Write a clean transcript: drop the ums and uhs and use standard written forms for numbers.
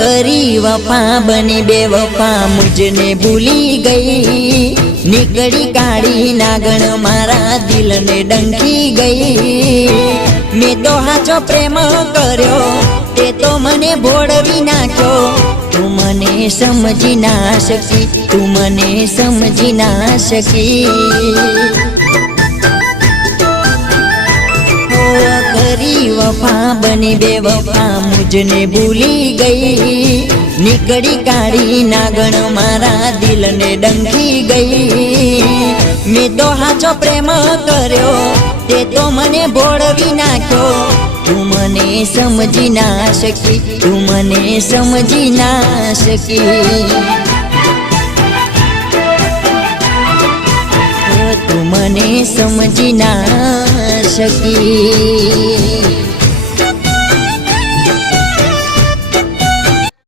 करी वफा बनी बेवफा मुझने भूली गई निकड़ी काढ़ी नागण मारा दिल ने डंकी गई मैं तो हाचो प्रेम कर्यो ते तो मने भोळवी नाख्यो तू मने समजी ना शकी तू मने समजी ना शकी करी वफा बनी बेवफा मुझने भूली गई निकड़ी काढ़ी नागण मारा दिल ने डंकी गई मैं तो हाचो प्रेम कर्यो ते तो मने भोळवी नाख्यो तू मने समजी ना शकी तू मने समजी ना शकी तू मने समजी ना शकी।